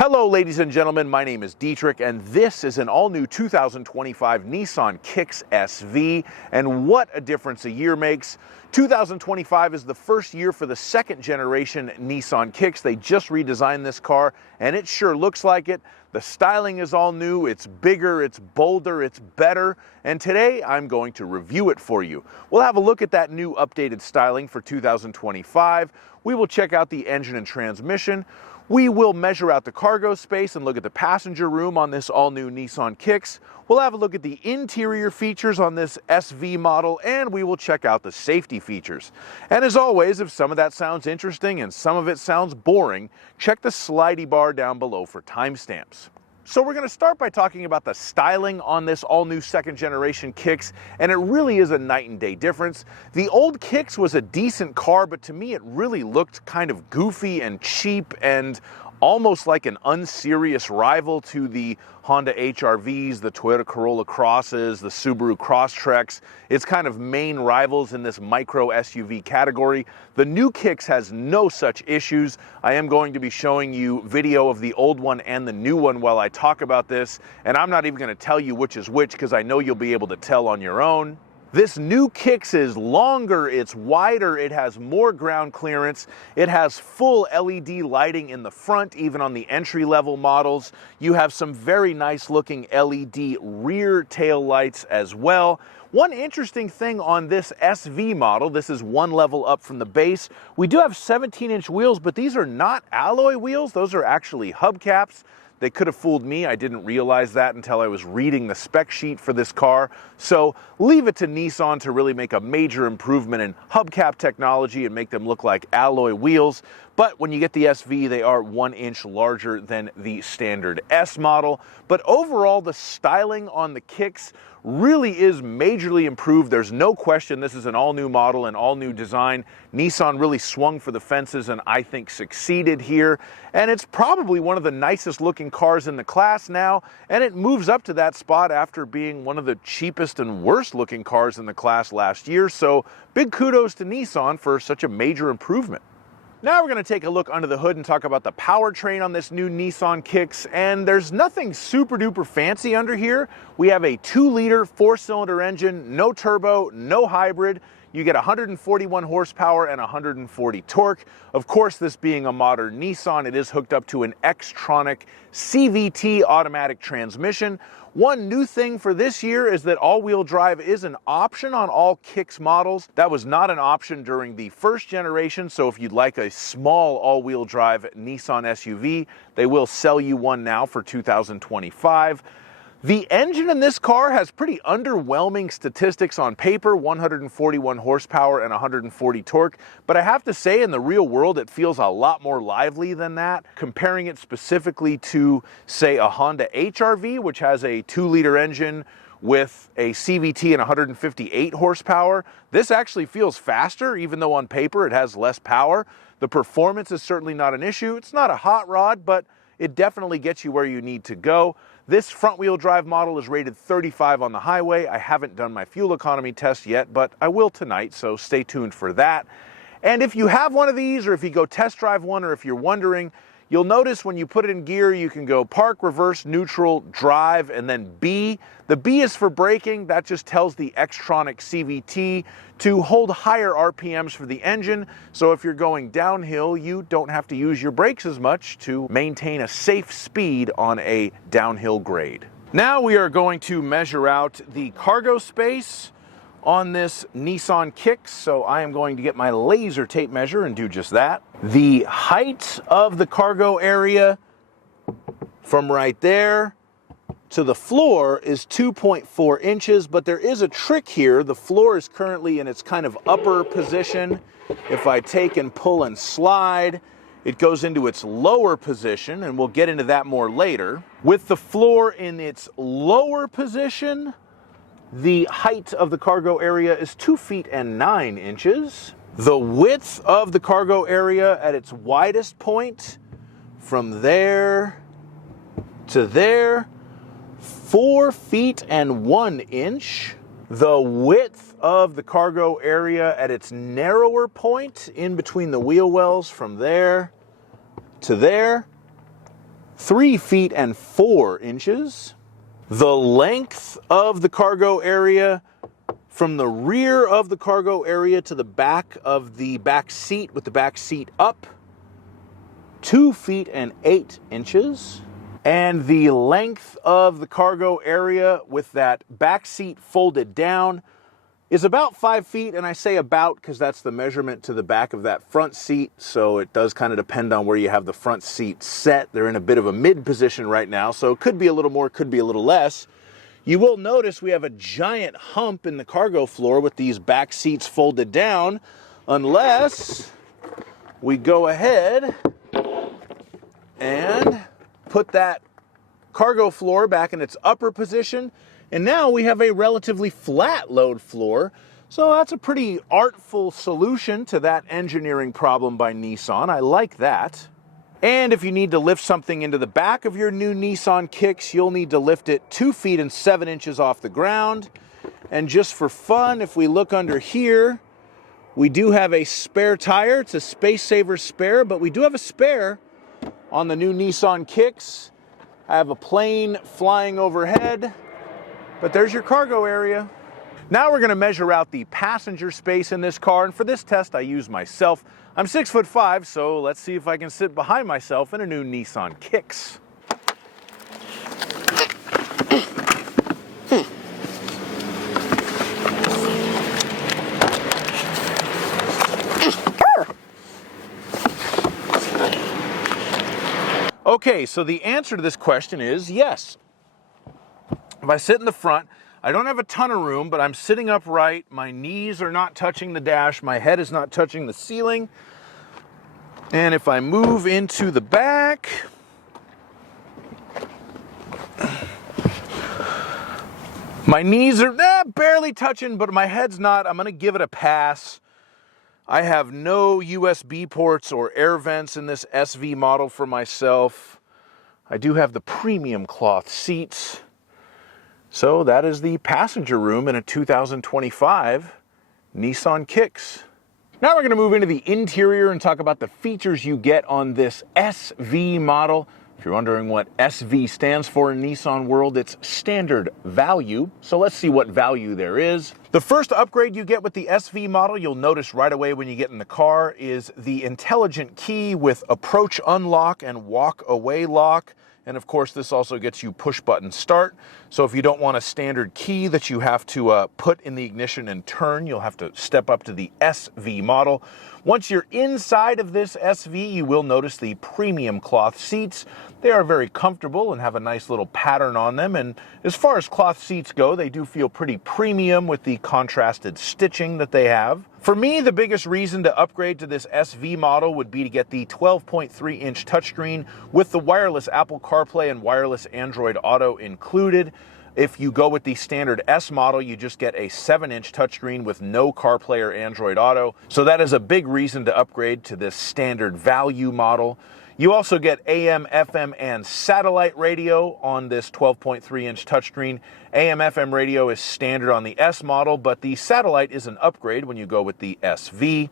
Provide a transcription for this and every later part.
Hello ladies and gentlemen, my name is Dietrich and this is an all-new 2025 Nissan Kicks SV, and what a difference a year makes. 2025 is the first year for the second generation Nissan Kicks. They just redesigned this car and it sure looks like it. The styling is all new, it's bigger, it's bolder, it's better, and today I'm going to review it for you. We'll have a look at that new updated styling for 2025. We will check out the engine and transmission. We will measure out the cargo space and look at the passenger room on this all-new Nissan Kicks. We'll have a look at the interior features on this SV model, and we will check out the safety features. And as always, if some of that sounds interesting and some of it sounds boring, check the slidey bar down below for timestamps. So we're going to start by talking about the styling on this all-new second generation Kicks, and it really is a night and day difference. The old Kicks was a decent car, but to me it really looked kind of goofy and cheap and almost like an unserious rival to the Honda HR-Vs, the Toyota Corolla Crosses, the Subaru Crosstreks. It's kind of main rivals in this micro SUV category. The new Kicks has no such issues. I am going to be showing you video of the old one and the new one while I talk about this, and I'm not even going to tell you which is which because I know you'll be able to tell on your own. This new Kicks is longer, it's wider, it has more ground clearance, it has full LED lighting in the front, even on the entry-level models. You have some very nice looking LED rear tail lights as well. One interesting thing on this SV model, this is one level up from the base, we do have 17-inch wheels, but these are not alloy wheels, those are actually hubcaps. They could have fooled me. I didn't realize that until I was reading the spec sheet for this car. So leave it to Nissan to really make a major improvement in hubcap technology and make them look like alloy wheels. But when you get the SV, they are 1 inch larger than the standard S model. But overall, the styling on the Kicks really is majorly improved. There's no question this is an all-new model and all-new design. Nissan really swung for the fences and I think succeeded here. And it's probably one of the nicest looking cars in the class now, and it moves up to that spot after being one of the cheapest and worst looking cars in the class last year. So big kudos to Nissan for such a major improvement. Now we're going to take a look under the hood and talk about the powertrain on this new Nissan Kicks, and there's nothing super duper fancy under here. We have a 2-liter 4-cylinder engine, no turbo, no hybrid. You get 141 horsepower and 140 torque. Of course, this being a modern Nissan, it is hooked up to an X-Tronic CVT automatic transmission. One new thing for this year is that all-wheel drive is an option on all Kicks models. That was not an option during the first generation, so if you'd like a small all-wheel drive Nissan SUV, they will sell you one now for 2025. The engine in this car has pretty underwhelming statistics on paper, 141 horsepower and 140 torque, but I have to say in the real world it feels a lot more lively than that. Comparing it specifically to, say, a Honda HR-V, which has a 2-liter engine with a CVT and 158 horsepower, this actually feels faster, even though on paper it has less power. The performance is certainly not an issue. It's not a hot rod, but it definitely gets you where you need to go. This front-wheel drive model is rated 35 on the highway. I haven't done my fuel economy test yet, but I will tonight, so stay tuned for that. And if you have one of these, or if you go test drive one, or if you're wondering, you'll notice when you put it in gear, you can go park, reverse, neutral, drive, and then B. The B is for braking. That just tells the X-Tronic CVT to hold higher RPMs for the engine. So if you're going downhill, you don't have to use your brakes as much to maintain a safe speed on a downhill grade. Now we are going to measure out the cargo space on this Nissan Kicks, so I am going to get my laser tape measure and do just that. The height of the cargo area from right there to the floor is 2.4 inches, but there is a trick here. The floor is currently in its kind of upper position. If I take and pull and slide, it goes into its lower position, and we'll get into that more later. With the floor in its lower position, the height of the cargo area is 2 feet and 9 inches. The width of the cargo area at its widest point, from there to there, 4 feet and 1 inch. The width of the cargo area at its narrower point, in between the wheel wells, from there to there, 3 feet and 4 inches. The length of the cargo area from the rear of the cargo area to the back of the back seat with the back seat up, 2 feet and 8 inches. And the length of the cargo area with that back seat folded down is about 5 feet, and I say about because that's the measurement to the back of that front seat, so it does kind of depend on where you have the front seat set. They're in a bit of a mid position right now, so it could be a little more, could be a little less. You will notice we have a giant hump in the cargo floor with these back seats folded down, unless we go ahead and put that cargo floor back in its upper position, and now we have a relatively flat load floor. So that's a pretty artful solution to that engineering problem by Nissan. I like that. And if you need to lift something into the back of your new Nissan Kicks, you'll need to lift it 2 feet and 7 inches off the ground. And just for fun, if we look under here, we do have a spare tire. It's a Space Saver spare, but we do have a spare on the new Nissan Kicks. I have a plane flying overhead, but there's your cargo area. Now we're going to measure out the passenger space in this car, and for this test I use myself. I'm 6'5", so let's see if I can sit behind myself in a new Nissan Kicks. Okay, so the answer to this question is yes. If I sit in the front, I don't have a ton of room, but I'm sitting upright. My knees are not touching the dash. My head is not touching the ceiling. And if I move into the back, my knees are barely touching, but my head's not. I'm going to give it a pass. I have no USB ports or air vents in this SV model for myself. I do have the premium cloth seats. So that is the passenger room in a 2025 Nissan Kicks. Now we're going to move into the interior and talk about the features you get on this SV model. If you're wondering what SV stands for in Nissan world, it's standard value. So let's see what value there is. The first upgrade you get with the SV model, you'll notice right away when you get in the car, is the intelligent key with approach unlock and walk away lock. And of course, this also gets you push button start. So if you don't want a standard key that you have to put in the ignition and turn, you'll have to step up to the SV model. Once you're inside of this SV, you will notice the premium cloth seats. They are very comfortable and have a nice little pattern on them. And as far as cloth seats go, they do feel pretty premium with the contrasted stitching that they have. For me, the biggest reason to upgrade to this SV model would be to get the 12.3-inch touchscreen with the wireless Apple CarPlay and wireless Android Auto included. If you go with the standard S model, you just get a 7-inch touchscreen with no CarPlay or Android Auto. So that is a big reason to upgrade to this standard value model. You also get AM, FM, and satellite radio on this 12.3-inch touchscreen. AM, FM radio is standard on the S model, but the satellite is an upgrade when you go with the SV.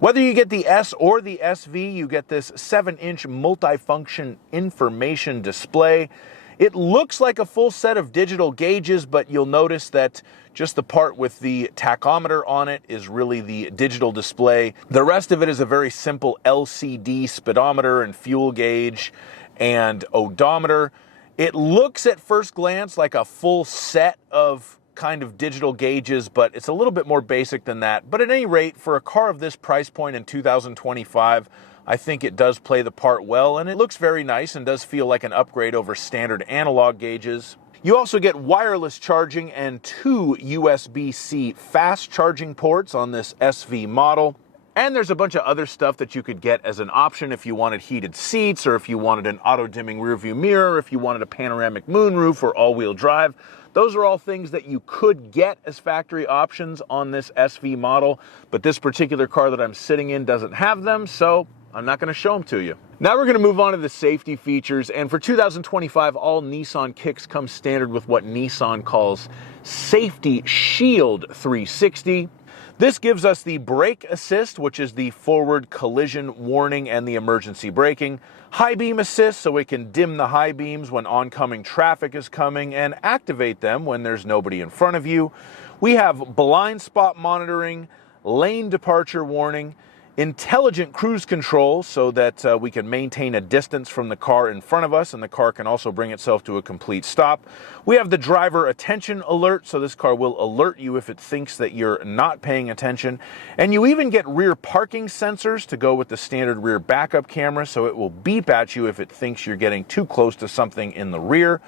Whether you get the S or the SV, you get this 7-inch multifunction information display. It looks like a full set of digital gauges, but you'll notice that just the part with the tachometer on it is really the digital display. The rest of it is a very simple LCD speedometer and fuel gauge and odometer. It looks at first glance like a full set of kind of digital gauges, but it's a little bit more basic than that. But at any rate, for a car of this price point in 2025, I think it does play the part well, and it looks very nice and does feel like an upgrade over standard analog gauges. You also get wireless charging and 2 USB-C fast charging ports on this SV model. And there's a bunch of other stuff that you could get as an option if you wanted heated seats, or if you wanted an auto-dimming rearview mirror, or if you wanted a panoramic moonroof or all-wheel drive. Those are all things that you could get as factory options on this SV model, but this particular car that I'm sitting in doesn't have them, so I'm not going to show them to you. Now we're going to move on to the safety features, and for 2025, all Nissan Kicks come standard with what Nissan calls Safety Shield 360. This gives us the brake assist, which is the forward collision warning and the emergency braking. high beam assist so it can dim the high beams when oncoming traffic is coming and activate them when there's nobody in front of you. We have blind spot monitoring, lane departure warning, intelligent cruise control so that we can maintain a distance from the car in front of us, and the car can also bring itself to a complete stop. We have the driver attention alert, so this car will alert you if it thinks that you're not paying attention. And you even get rear parking sensors to go with the standard rear backup camera, so it will beep at you if it thinks you're getting too close to something in the rear.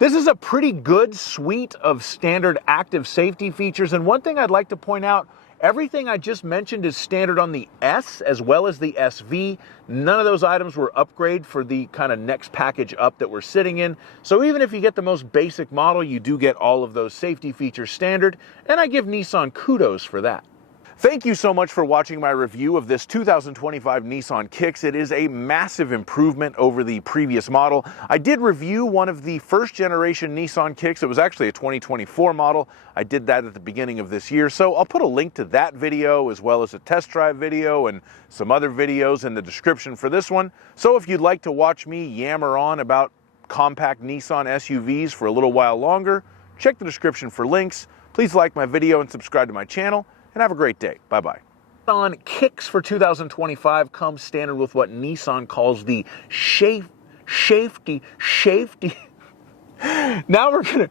This is a pretty good suite of standard active safety features, and one thing I'd like to point out, everything I just mentioned is standard on the S as well as the SV. None of those items were upgrade for the kind of next package up that we're sitting in. So even if you get the most basic model, you do get all of those safety features standard, and I give Nissan kudos for that. Thank you so much for watching my review of this 2025 Nissan Kicks. It is a massive improvement over the previous model. I did review one of the first generation Nissan Kicks. It was actually a 2024 model. I did that at the beginning of this year. So I'll put a link to that video as well as a test drive video and some other videos in the description for this one. So if you'd like to watch me yammer on about compact Nissan SUVs for a little while longer, check the description for links. Please like my video and subscribe to my channel. And have a great day. Bye-bye. Nissan Kicks for 2025 comes standard with what Nissan calls the safety. Now we're